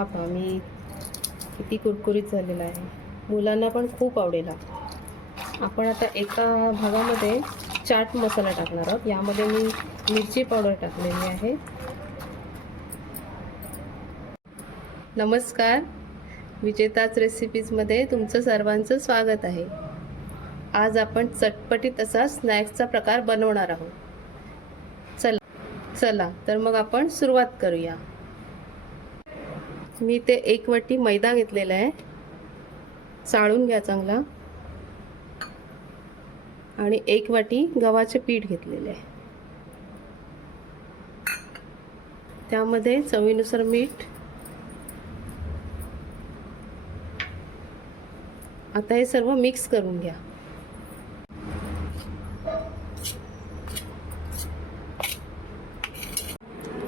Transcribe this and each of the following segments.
हा पहा मी किती कुरकुरीत झालेला आहे. मुलांना पण खूप आवडेल आपण आता एका भागामध्ये चाट मसाला टाकणार आहोत. यामध्ये मी मिरची पावडर टाकलेली आहे. नमस्कार. विजेताच रेसिपीजमध्ये तुमचं सर्वांचं स्वागत आहे. आज आपण चटपटीत असा स्नॅक्सचा प्रकार बनवणार आहोत. चला चला तर मग आपण सुरुवात करूया. मी ते एक वाटी मैदा घेतलेला आहे. चाळून घ्या चांगला. आणि एक वाटी गव्हाचे पीठ घेतलेले आहे. त्यामध्ये चवीनुसार मीठ. आता हे सर्व मिक्स करून घ्या.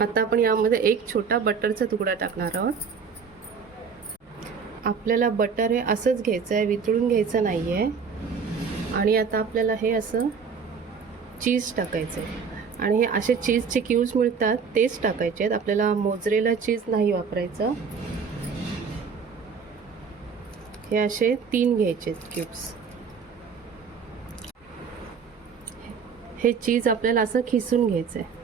आता आपण यामध्ये एक छोटा बटरचा तुकडा टाकणार आहोत. आपल्याला बटर हे असंच घ्यायचं आहे वितळून घ्यायचं नाही आहे आणि आता आपल्याला हे असं चीज टाकायचं आहे. आणि हे असे चीजचे क्यूज मिळतात तेच टाकायचे आहेत. आपल्याला मोजरेला चीज नाही वापरायचं. हे असे तीन घ्यायचे क्यूब्स हे चीज आपल्याला असं खिसून घ्यायचं आहे.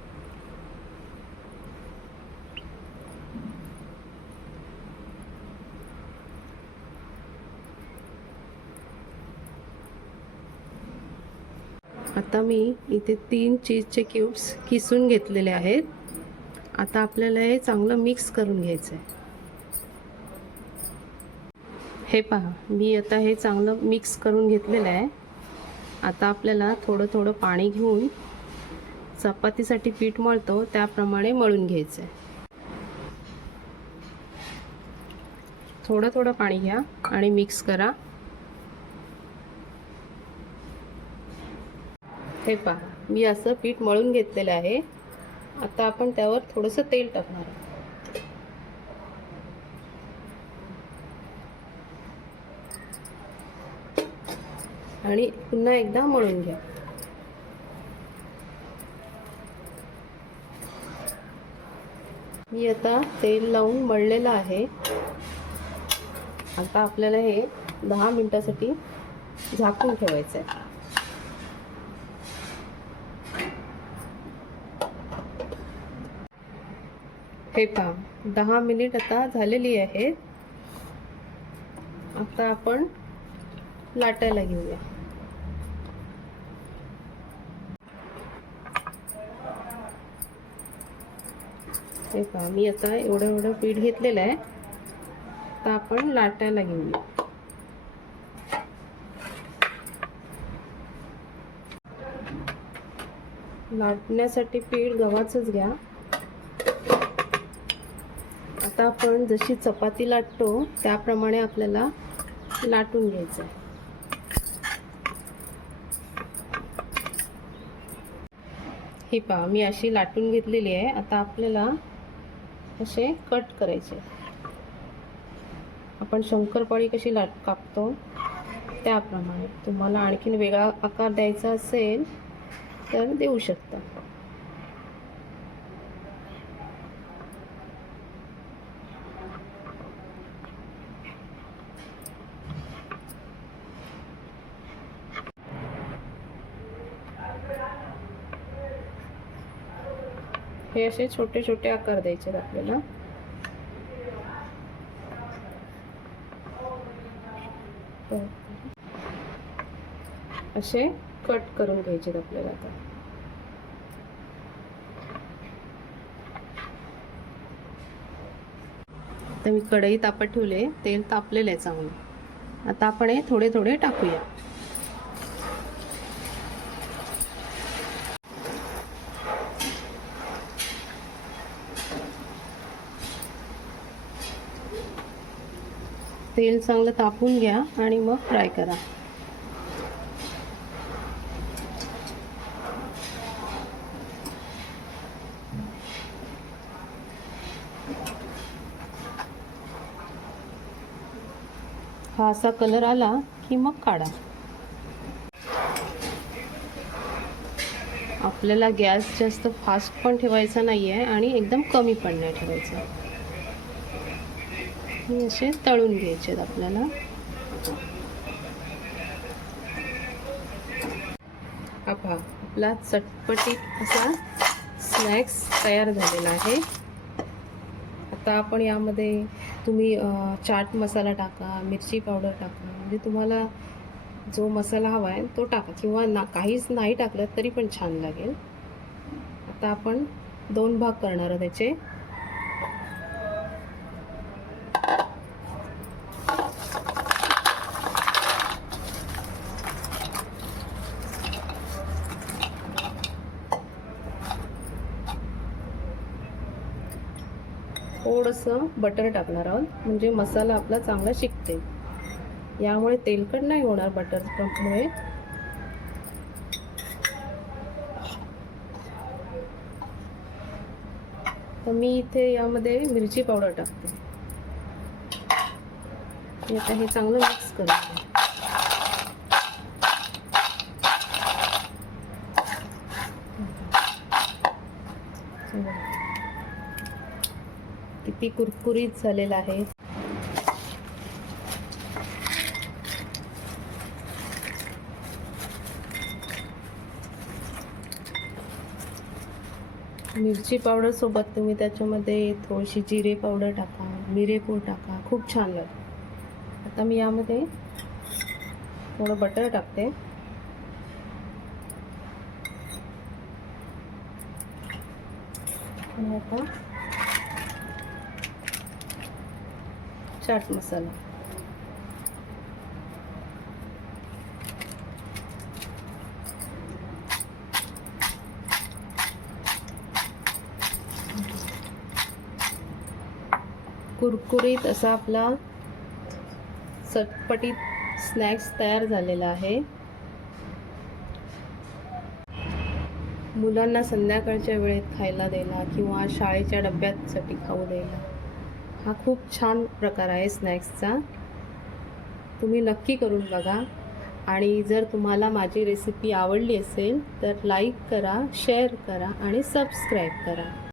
आता मी इथे तीन चीजचे क्यूब्स किसून घेतलेले आहेत. आता आपल्याला हे चांगलं मिक्स करून घ्यायचं आहे. हे पहा मी आता हे चांगलं मिक्स करून घेतलेलं आहे. आता आपल्याला थोडं थोडं पाणी घेऊन चपातीसाठी पीठ मळतो त्याप्रमाणे मळून घ्यायचं आहे. थोडं थोडं पाणी घ्या आणि मिक्स करा. हे पहा मी असं पीठ मळून घेतलेलं आहे. आता आपण त्यावर थोडंसं तेल टाकणार आहोत. आणि पुन्हा एकदा मळून घ्या. मी आता तेल लावून मळलेलं आहे. आता आपल्याला हे दहा मिनिटासाठी झाकून ठेवायचं आहे हे पहा दहा मिनिट आता झालेली आहेत. आता आपण लाटायला घेऊया. हे पहा मी आता एवढं एवढं पीठ घेतलेलं आहे. आता आपण लाटायला घेऊया. लाटण्यासाठी पीठ गव्हाचंच घ्या. आता आपण जशी चपाती लाटतो त्याप्रमाणे आपल्याला लाटून घ्यायचं आहे. ही पहा मी अशी लाटून घेतलेली आहे. आता आपल्याला असे कट करायचे आपण शंकरपाळी कशी लाट कापतो त्याप्रमाणे. तुम्हाला आणखीन वेगळा आकार द्यायचा असेल तर देऊ शकता. हे असे छोटे छोटे आकार द्यायचे आहेत आपल्याला. असे कट करून घ्यायचे आहेत आपल्याला आता. आता मी कढई तापत ठेवले तेल तापलेलं आहे चांगलं. आता आपण हे थोडे थोडे टाकूया. तेल चांगलं तापून घ्या आणि मग फ्राय करा. हा असा कलर आला की मग काढा. आपल्याला गॅस जास्त फास्ट पण ठेवायचा नाही आहे आणि एकदम कमी पण नाही ठेवायचा. हे असे तळून घ्यायचे आहेत आपल्याला. हा पहा आपला चटपटीत असा स्नॅक्स तयार झालेला आहे. आता आपण यामध्ये तुम्ही चाट मसाला टाका मिरची पावडर टाका. म्हणजे तुम्हाला जो मसाला हवा आहे तो टाका. किंवा ना काहीच नाही टाकलं तरी पण छान लागेल. आता आपण दोन भाग करणार आहोत त्याचे थोडंसं बटर टाकणार आहोत. म्हणजे मसाला आपला चांगला शिकते. यामुळे तेलकट नाही होणार बटरमुळे तर मी इथे यामध्ये मिरची पावडर टाकते. हे आता हे चांगलं मिक्स करते घ्या. चला. अगदी कुरकुरीत झालेला आहे. मिरची पावडर सोबत तुम्ही त्याच्यामध्ये थोडीशी जिरे पावडर टाका मिरेपूड टाका खूप छान लागेल. आता मी यामध्ये थोडं बटर टाकते. आता चाट मसाला. कुरकुरीत असा आपला चटपटीत स्नॅक्स तयार झालेला आहे. मुलांना संध्याकाळच्या वेळेत खायला द्यायला किंवा शाळेच्या डब्यासाठी खाऊ द्यायला हा खूप छान प्रकार आहे स्नॅक्सचा. तुम्ही नक्की करून बघा. आणि जर तुम्हाला माझी रेसिपी आवडली असेल तर लाईक करा शेअर करा आणि सबस्क्राईब करा.